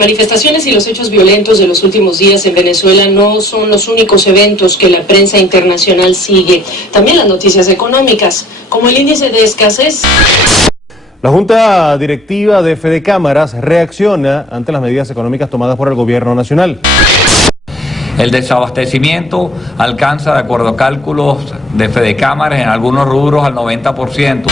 manifestaciones y los hechos violentos de los últimos días en Venezuela no son los únicos eventos que la prensa internacional sigue. También las noticias económicas, como el índice de escasez. La Junta Directiva de Fedecámaras reacciona ante las medidas económicas tomadas por el Gobierno Nacional. El desabastecimiento alcanza, de acuerdo a cálculos de Fedecámaras, en algunos rubros al 90%.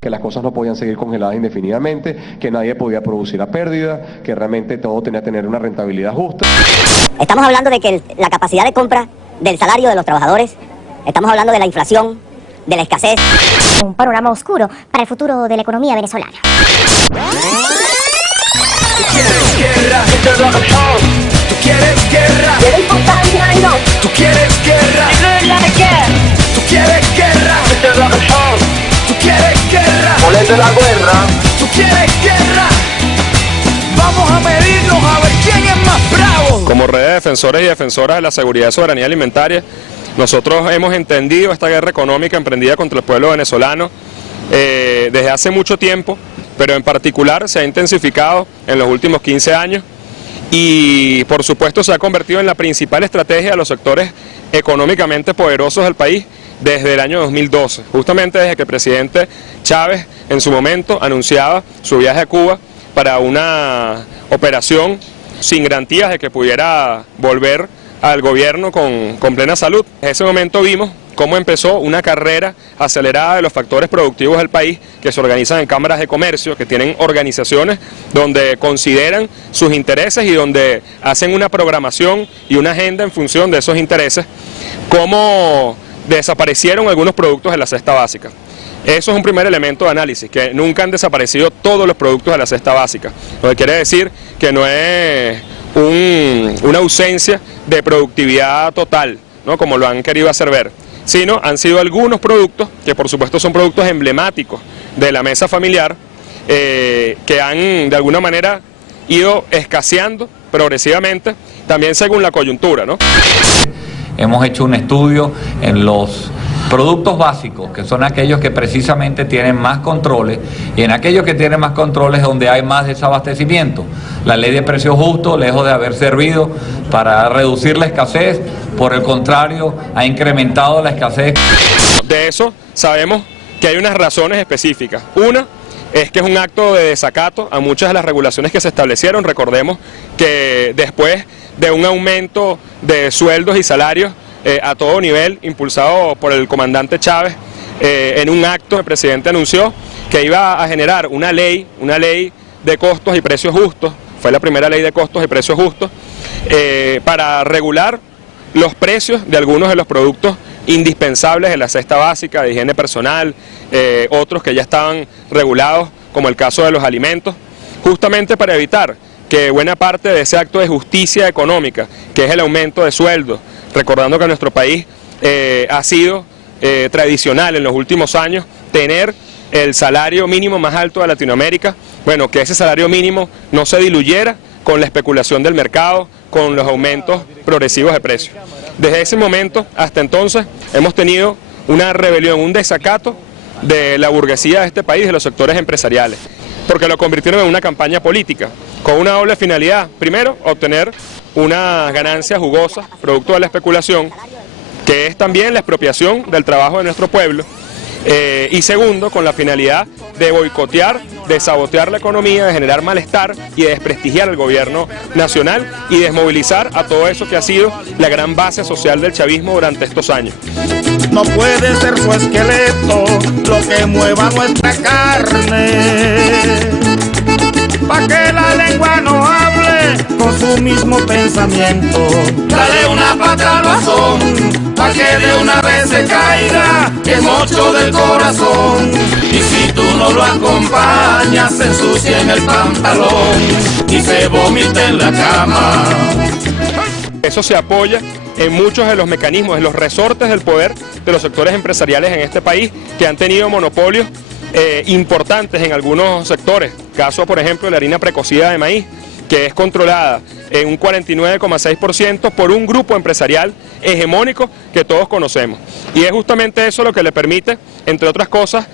Que las cosas no podían seguir congeladas indefinidamente, que nadie podía producir a pérdida, que realmente todo tenía que tener una rentabilidad justa. Estamos hablando de que la capacidad de compra del salario de los trabajadores, estamos hablando de la inflación, de la escasez. Un panorama oscuro para el futuro de la economía venezolana. Tú quieres guerra, tú quieres guerra, tú quieres guerra, tú quieres guerra, tú quieres guerra, moleste la guerra, tú quieres guerra. Vamos a medirnos a ver quién es más bravo. Como red de defensores y defensoras de la seguridad y soberanía alimentaria, nosotros hemos entendido esta guerra económica emprendida contra el pueblo venezolano desde hace mucho tiempo, pero en particular se ha intensificado en los últimos 15 años y por supuesto se ha convertido en la principal estrategia de los sectores económicamente poderosos del país desde el año 2012, justamente desde que el presidente Chávez en su momento anunciaba su viaje a Cuba para una operación sin garantías de que pudiera volver al gobierno con plena salud. En ese momento vimos cómo empezó una carrera acelerada de los factores productivos del país que se organizan en cámaras de comercio, que tienen organizaciones donde consideran sus intereses y donde hacen una programación y una agenda en función de esos intereses, cómo desaparecieron algunos productos de la cesta básica. Eso es un primer elemento de análisis, que nunca han desaparecido todos los productos de la cesta básica, lo que quiere decir que no es una ausencia de productividad total, ¿no?, como lo han querido hacer ver, sino han sido algunos productos, que por supuesto son productos emblemáticos de la mesa familiar, que han de alguna manera ido escaseando progresivamente, también según la coyuntura, ¿no? Hemos hecho un estudio en los productos básicos, que son aquellos que precisamente tienen más controles, y en aquellos que tienen más controles donde hay más desabastecimiento. La ley de precios justos, lejos de haber servido para reducir la escasez, por el contrario, ha incrementado la escasez. De eso sabemos que hay unas razones específicas. Una es que es un acto de desacato a muchas de las regulaciones que se establecieron. Recordemos que después de un aumento de sueldos y salarios a todo nivel, impulsado por el comandante Chávez, en un acto el presidente anunció que iba a generar una ley de costos y precios justos, fue la primera ley de costos y precios justos, para regular los precios de algunos de los productos indispensables de la cesta básica, de higiene personal, otros que ya estaban regulados, como el caso de los alimentos, justamente para evitar que buena parte de ese acto de justicia económica, que es el aumento de sueldos, recordando que en nuestro país ha sido tradicional en los últimos años tener el salario mínimo más alto de Latinoamérica, bueno, que ese salario mínimo no se diluyera con la especulación del mercado, con los aumentos progresivos de precios. Desde ese momento hasta entonces hemos tenido una rebelión, un desacato de la burguesía de este país, de los sectores empresariales, porque lo convirtieron en una campaña política, con una doble finalidad. Primero, obtener unas ganancias jugosas, producto de la especulación, que es también la expropiación del trabajo de nuestro pueblo, y segundo, con la finalidad de boicotear, de sabotear la economía, de generar malestar y de desprestigiar al gobierno nacional y desmovilizar a todo eso que ha sido la gran base social del chavismo durante estos años. No puede ser su esqueleto lo que mueva nuestra carne, pa' que la lengua no hable con su mismo pensamiento. Dale una pata al bastón, pa' que de una vez se caiga el mocho del corazón. Y si tú no lo acompañas, se ensucia en el pantalón y se vomita en la cama. Eso se apoya en muchos de los mecanismos, en los resortes del poder de los sectores empresariales en este país, que han tenido monopolios importantes en algunos sectores. Caso, por ejemplo, de la harina precocida de maíz, que es controlada en un 49,6% por un grupo empresarial hegemónico que todos conocemos. Y es justamente eso lo que le permite, entre otras cosas,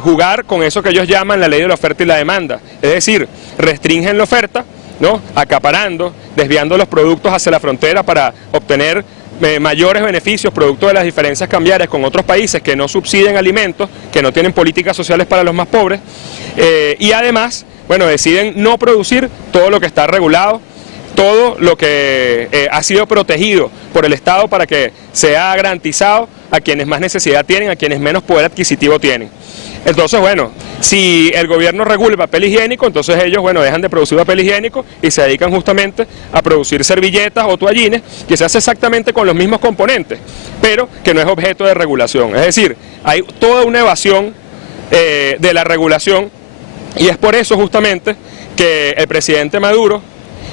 jugar con eso que ellos llaman la ley de la oferta y la demanda. Es decir, restringen la oferta ¿no? Acaparando, desviando los productos hacia la frontera para obtener mayores beneficios producto de las diferencias cambiarias con otros países que no subsidian alimentos, que no tienen políticas sociales para los más pobres, y además, bueno, deciden no producir todo lo que está regulado, todo lo que ha sido protegido por el Estado para que sea garantizado a quienes más necesidad tienen, a quienes menos poder adquisitivo tienen. Entonces, bueno, si el gobierno regula el papel higiénico, entonces ellos, bueno, dejan de producir papel higiénico y se dedican justamente a producir servilletas o toallines, que se hace exactamente con los mismos componentes, pero que no es objeto de regulación. Es decir, hay toda una evasión de la regulación, y es por eso justamente que el presidente Maduro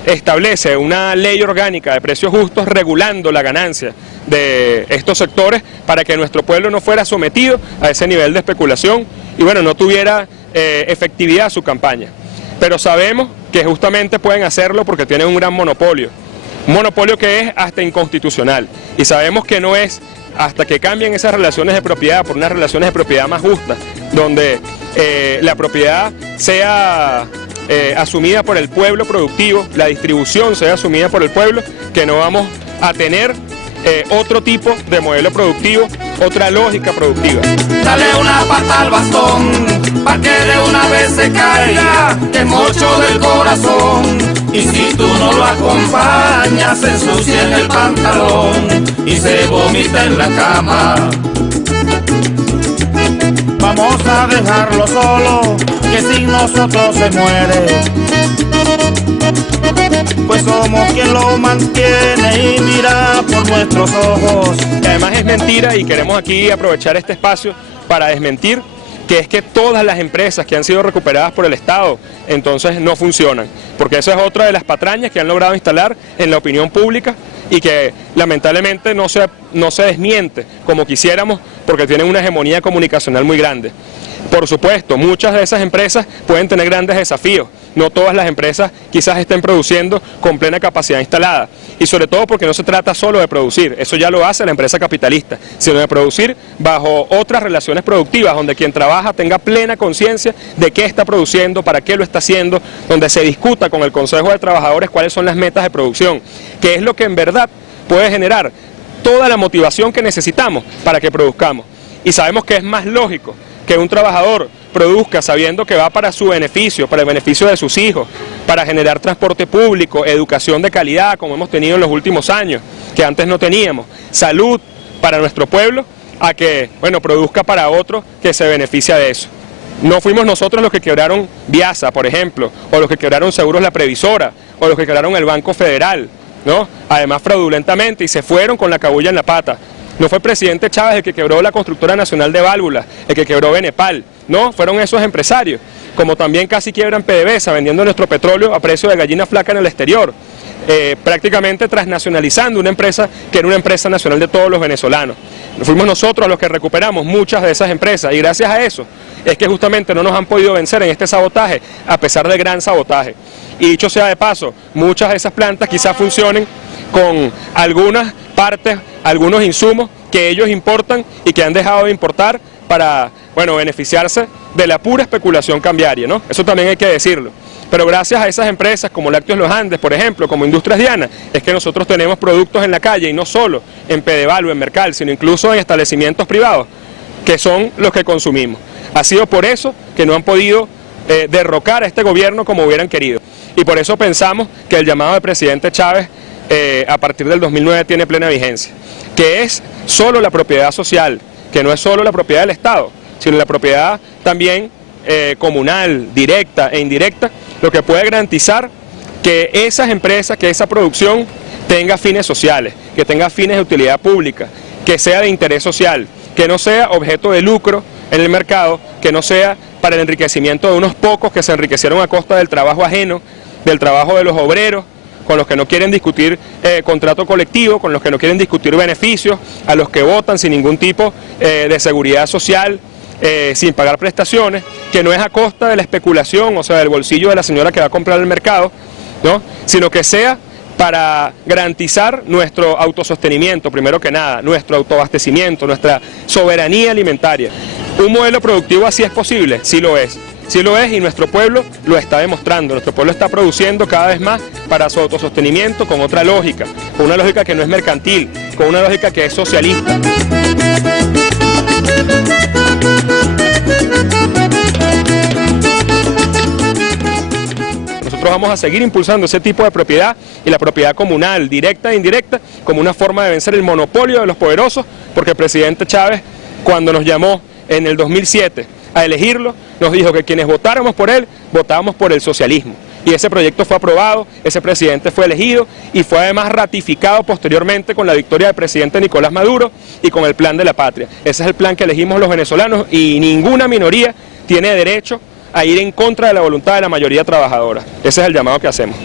establece una ley orgánica de precios justos regulando la ganancia de estos sectores para que nuestro pueblo no fuera sometido a ese nivel de especulación y bueno, no tuviera efectividad su campaña. Pero sabemos que justamente pueden hacerlo porque tienen un gran monopolio, un monopolio que es hasta inconstitucional, y sabemos que no es hasta que cambien esas relaciones de propiedad por unas relaciones de propiedad más justas, donde la propiedad sea asumida por el pueblo productivo, la distribución sea asumida por el pueblo, que no vamos a tener otro tipo de modelo productivo, otra lógica productiva. Dale una pata al bastón, pa' que de una vez se caiga, que es mocho del corazón. Y si tú no lo acompañas, se ensucia en el pantalón y se vomita en la cama. Vamos a dejarlo solo, que sin nosotros se muere. Pues somos quien lo mantiene y mira por nuestros ojos. Y además es mentira, y queremos aquí aprovechar este espacio para desmentir que es que todas las empresas que han sido recuperadas por el Estado entonces no funcionan, porque esa es otra de las patrañas que han logrado instalar en la opinión pública y que lamentablemente no se desmiente como quisiéramos, porque tienen una hegemonía comunicacional muy grande. Por supuesto, muchas de esas empresas pueden tener grandes desafíos, no todas las empresas quizás estén produciendo con plena capacidad instalada, y sobre todo porque no se trata solo de producir, eso ya lo hace la empresa capitalista, sino de producir bajo otras relaciones productivas, donde quien trabaja tenga plena conciencia de qué está produciendo, para qué lo está haciendo, donde se discuta con el Consejo de Trabajadores cuáles son las metas de producción, que es lo que en verdad puede generar toda la motivación que necesitamos para que produzcamos. Y sabemos que es más lógico que un trabajador produzca sabiendo que va para su beneficio, para el beneficio de sus hijos, para generar transporte público, educación de calidad como hemos tenido en los últimos años, que antes no teníamos, salud para nuestro pueblo, a que, bueno, produzca para otro que se beneficia de eso. No fuimos nosotros los que quebraron Viasa, por ejemplo, o los que quebraron Seguros La Previsora, o los que quebraron el Banco Federal, ¿no? Además fraudulentamente, y se fueron con la cabulla en la pata. No fue el presidente Chávez el que quebró la Constructora Nacional de Válvulas, el que quebró Benepal, no, fueron esos empresarios, como también casi quiebran PDVSA vendiendo nuestro petróleo a precio de gallina flaca en el exterior, prácticamente transnacionalizando una empresa que era una empresa nacional de todos los venezolanos. Fuimos nosotros los que recuperamos muchas de esas empresas, y gracias a eso es que justamente no nos han podido vencer en este sabotaje, a pesar del gran sabotaje. Y dicho sea de paso, muchas de esas plantas quizás funcionen con algunas partes, algunos insumos que ellos importan y que han dejado de importar para, bueno, beneficiarse de la pura especulación cambiaria, ¿no? Eso también hay que decirlo. Pero gracias a esas empresas como Lácteos Los Andes, por ejemplo, como Industrias Diana, es que nosotros tenemos productos en la calle, y no solo en Pedeval o en Mercal, sino incluso en establecimientos privados, que son los que consumimos. Ha sido por eso que no han podido derrocar a este gobierno como hubieran querido. Y por eso pensamos que el llamado del presidente Chávez a partir del 2009 tiene plena vigencia, que es solo la propiedad social, que no es solo la propiedad del Estado, sino la propiedad también comunal, directa e indirecta, lo que puede garantizar que esas empresas, que esa producción tenga fines sociales, que tenga fines de utilidad pública, que sea de interés social, que no sea objeto de lucro en el mercado, que no sea para el enriquecimiento de unos pocos que se enriquecieron a costa del trabajo ajeno, del trabajo de los obreros, con los que no quieren discutir contrato colectivo, con los que no quieren discutir beneficios, a los que votan sin ningún tipo de seguridad social, sin pagar prestaciones, que no es a costa de la especulación, o sea, del bolsillo de la señora que va a comprar el mercado, ¿no? Sino que sea para garantizar nuestro autosostenimiento, primero que nada, nuestro autoabastecimiento, nuestra soberanía alimentaria. ¿Un modelo productivo así es posible? Sí lo es. sí lo es, y nuestro pueblo lo está demostrando. Nuestro pueblo está produciendo cada vez más para su autosostenimiento con otra lógica, con una lógica que no es mercantil, con una lógica que es socialista. Nosotros vamos a seguir impulsando ese tipo de propiedad y la propiedad comunal, directa e indirecta, como una forma de vencer el monopolio de los poderosos, porque el presidente Chávez, cuando nos llamó en el 2007 a elegirlo, nos dijo que quienes votáramos por él, votábamos por el socialismo. Y ese proyecto fue aprobado, ese presidente fue elegido y fue además ratificado posteriormente con la victoria del presidente Nicolás Maduro y con el Plan de la Patria. Ese es el plan que elegimos los venezolanos y ninguna minoría tiene derecho a ir en contra de la voluntad de la mayoría trabajadora. Ese es el llamado que hacemos.